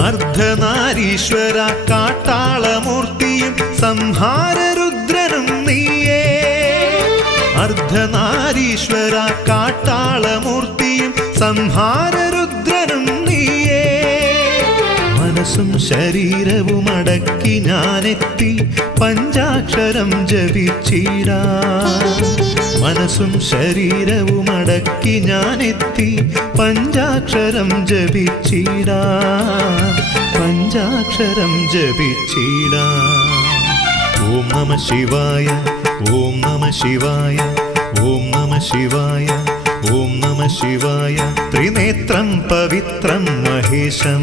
അർദ്ധനാരീശ്വര കാട്ടാളമൂർത്തിയും സംഹാരരുദ്രനും നീയേ. അർദ്ധനാരീശ്വര കാട്ടാളമൂർത്തിയും സംഹാരരുദ്രനും നീയേ. മനസ്സും ശരീരവും അടക്കി ഞാനെത്തി പഞ്ചാക്ഷരം ജപിച്ചിടാം. മനസ്സും ശരീരവും അടക്കി ഞാനെത്തി പഞ്ചാക്ഷരം ജപിച്ചിടാം. പഞ്ചാക്ഷരം ജപിച്ചിടാം. ഓം നമ ശിവായ, ഓം നമ ശിവായ, ഓം നമ ശിവായ, ഓം നമ ശിവായ. ത്രിനേത്രം പവിത്രം മഹേശം.